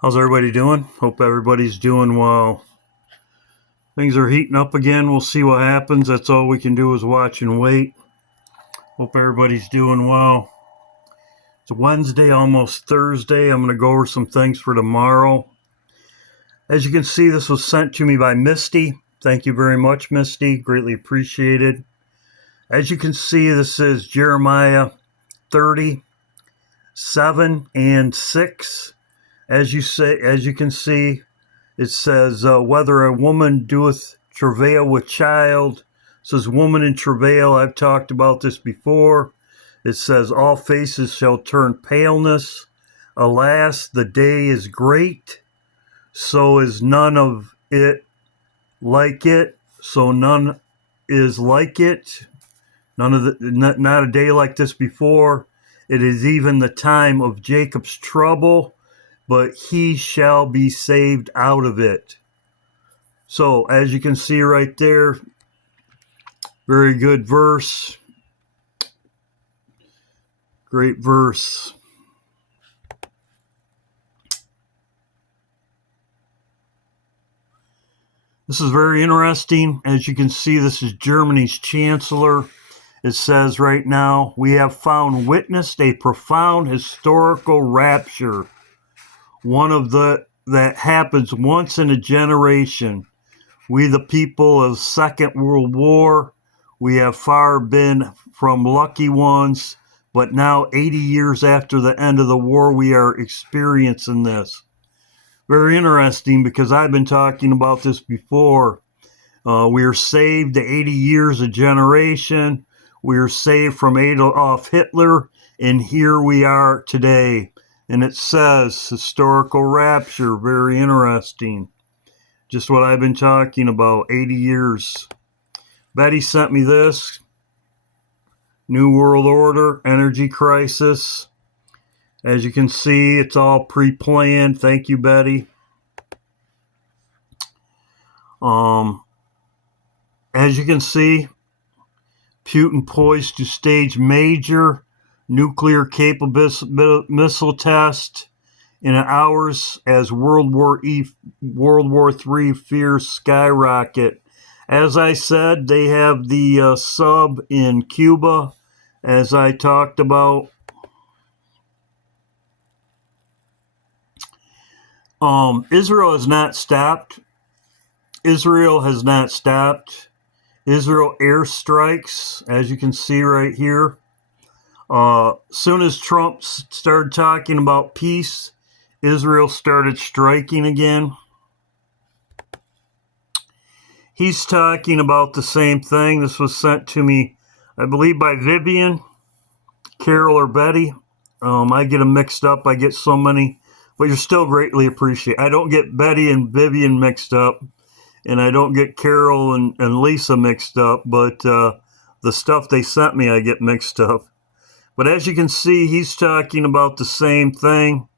How's everybody doing? Hope everybody's doing well. Things are heating up again. We'll see what happens. That's all we can do is watch and wait. Hope everybody's doing well. It's Wednesday, almost Thursday. I'm going to go over some things for tomorrow. As you can see, this was sent to me by Misty. Thank you very much, Misty. Greatly appreciated. As you can see, this is Jeremiah 30, 7 and 6. As you can see, it says, whether a woman doeth travail with child. It says, woman in travail. I've talked about this before. It says, all faces shall turn paleness. Alas, the day is great. So is none of it like it. So none is like it. Not a day like this before. It is even the time of Jacob's trouble, but he shall be saved out of it. So, as you can see right there, very good verse. Great verse. This is very interesting. As you can see, this is Germany's chancellor. It says right now, we have found witnessed a profound historical rapture, one of that happens once in a generation. We, the people of Second World War, we have far been from lucky ones, but now 80 years after the end of the war, we are experiencing this. Very interesting because I've been talking about this before. We are saved to 80 years a generation. We are saved from Adolf Hitler, and here we are today. And it says historical rapture. Very interesting. Just what I've been talking about, 80 years. Betty sent me this. New World Order, Energy Crisis. As you can see, it's all pre-planned. Thank you, Betty. As you can see, Putin poised to stage major nuclear capable missile test in hours as World War III fears skyrocket. As I said, they have the sub in Cuba, as I talked about. Israel has not stopped. Israel airstrikes, as you can see right here. Soon as Trump started talking about peace, Israel started striking again. He's talking about the same thing. This was sent to me, I believe, by Vivian, Carol, or Betty. I get them mixed up. I get so many, but you're still greatly appreciated. I don't get Betty and Vivian mixed up, and I don't get Carol and Lisa mixed up, but the stuff they sent me, I get mixed up. But as you can see, he's talking about the same thing,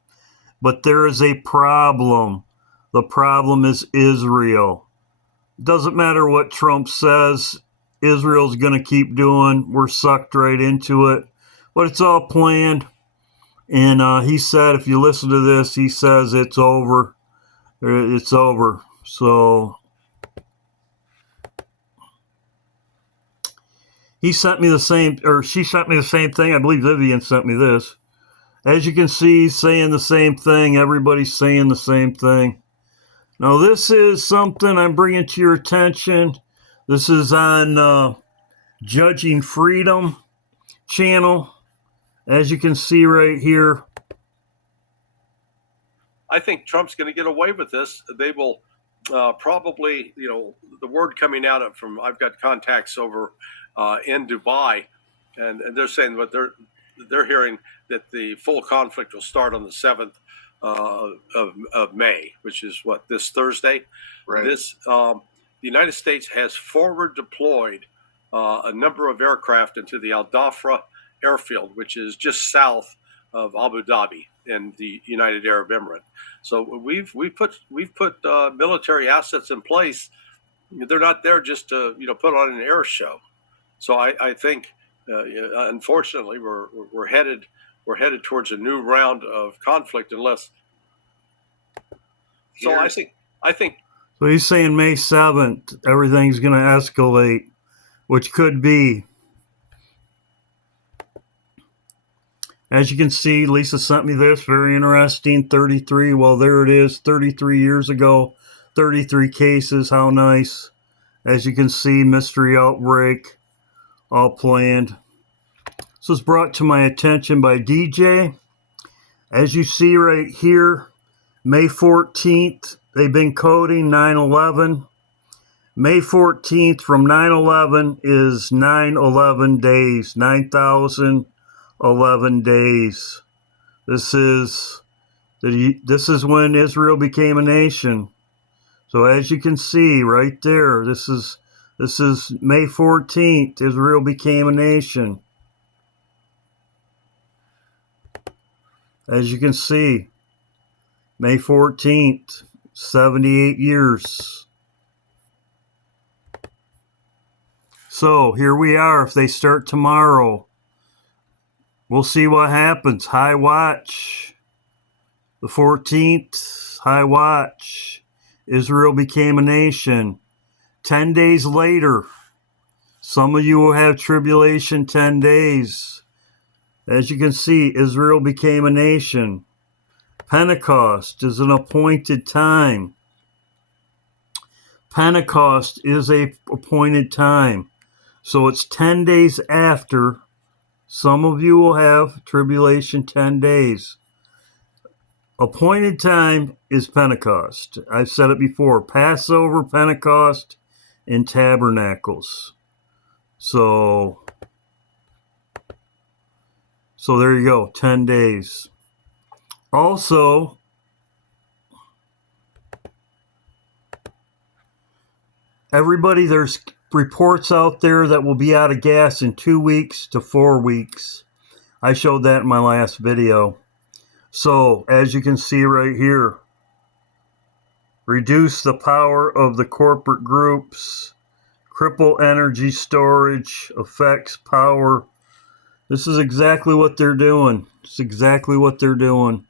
but there is a problem. The problem is Israel. Doesn't matter what Trump says, Israel's going to keep doing. We're sucked right into it. But it's all planned. And he said, if you listen to this, he says it's over. It's over. So he sent me the same, or she sent me the same thing. I believe Vivian sent me this. As you can see, he's saying the same thing. Everybody's saying the same thing. Now, this is something I'm bringing to your attention. This is on Judging Freedom channel. As you can see right here. I think Trump's going to get away with this. They will probably, the word coming out from, I've got contacts over in Dubai, and they're saying what they're hearing that the full conflict will start on the 7th of May, which is this Thursday. Right. The United States has forward deployed a number of aircraft into the Al Dhafra airfield, which is just south of Abu Dhabi in the United Arab Emirates. So we've put military assets in place. They're not there just to put on an air show. So I think unfortunately we're headed towards a new round of conflict unless So I think So he's saying May 7th, everything's going to escalate, which could be. As you can see, Lisa sent me this, very interesting, 33. Well, there it is, 33 years ago, 33 cases, how nice. As you can see, mystery outbreak, all planned. This was brought to my attention by DJ. As you see right here, May 14th, they've been coding 9/11. May 14th from 9/11 is 9/11 days, 9,011 days. This is when Israel became a nation. So as you can see right there, this is May 14th, Israel became a nation. As you can see, May 14th, 78 years. So here we are. If they start tomorrow, we'll see what happens. High watch. The 14th, high watch. Israel became a nation. 10 days later, some of you will have tribulation 10 days. As you can see, Israel became a nation. Pentecost is an appointed time. Pentecost is a appointed time. So it's 10 days after. Some of you will have tribulation 10 days. Appointed time is Pentecost. I've said it before. Passover, Pentecost, and Tabernacles. So there you go, 10 days. Also, everybody, there's reports out there that will be out of gas in 2 weeks to 4 weeks. I showed that in my last video. So, as you can see right here, reduce the power of the corporate groups, cripple energy storage, affects power. This is exactly what they're doing. It's exactly what they're doing.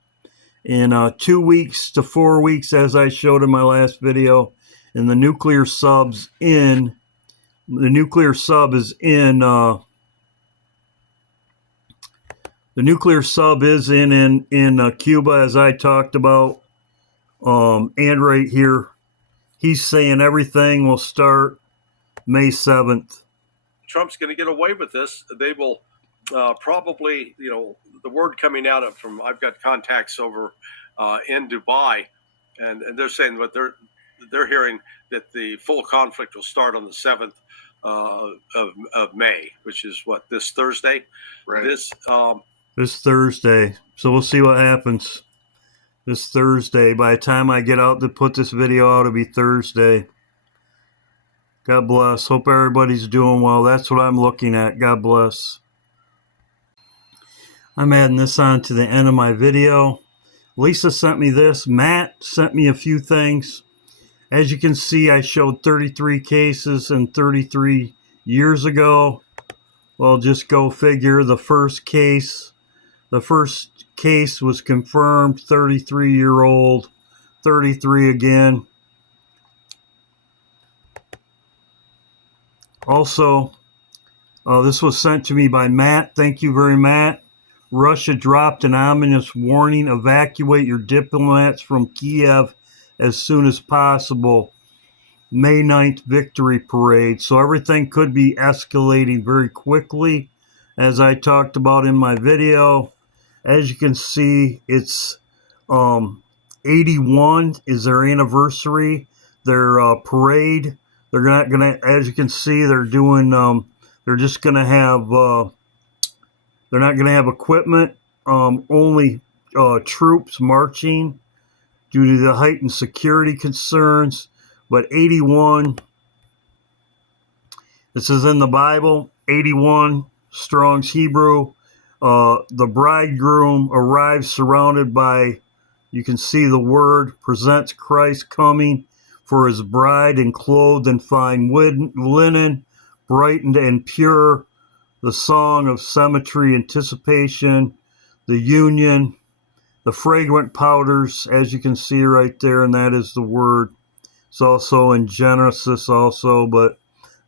In 2 weeks to 4 weeks, as I showed in my last video, and the nuclear sub's in. The nuclear sub is in. The nuclear sub is in Cuba, as I talked about. And right here, he's saying everything will start May 7th. Trump's going to get away with this. They will probably, the word coming out from, I've got contacts over in Dubai, and they're saying what they're hearing, that the full conflict will start on the 7th of May, which is what, this Thursday? Right. This Thursday. So we'll see what happens this Thursday. By the time I get out to put this video out, it'll be Thursday. God bless. Hope everybody's doing well. That's what I'm looking at. God bless. I'm adding this on to the end of my video. Lisa sent me this. Matt sent me a few things. As you can see, I showed 33 cases and 33 years ago. Well, just go figure. The first case was confirmed, 33-year-old, 33 again. Also, this was sent to me by Matt. Thank you very much. Russia dropped an ominous warning. Evacuate your diplomats from Kiev as soon as possible. May 9th victory parade. So everything could be escalating very quickly, as I talked about in my video. As you can see, it's 81 is their anniversary, their parade. They're not gonna, as you can see, they're doing. They're just gonna have. They're not gonna have equipment. Only troops marching due to the heightened security concerns. But 81. This is in the Bible. 81 Strong's Hebrew. The bridegroom arrives surrounded by, you can see the word, presents Christ coming for his bride and clothed in fine linen, brightened and pure. The song of symmetry, anticipation, the union. the fragrant powders, as you can see right there, and that is the word. It's also in Genesis also, but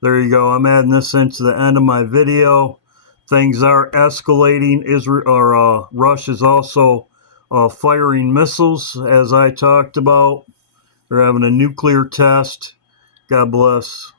there you go. I'm adding this into the end of my video. Things are escalating. Russia is also firing missiles, as I talked about. They're having a nuclear test. God bless.